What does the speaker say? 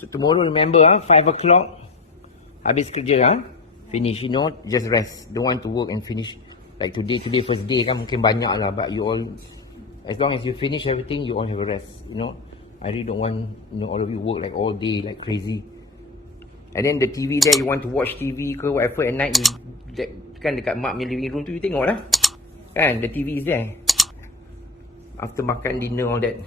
So tomorrow remember 5 o'clock habis kerja finish, just rest. Don't want to work and finish like today first day kan mungkin banyak lah, but you all, as long as you finish everything, you all have a rest, I really don't want all of you work like all day like crazy. And then the TV there, you want to watch TV ke whatever at night, kan dekat mak punya living room tu, you tengok lah kan, the TV is there after makan dinner all that.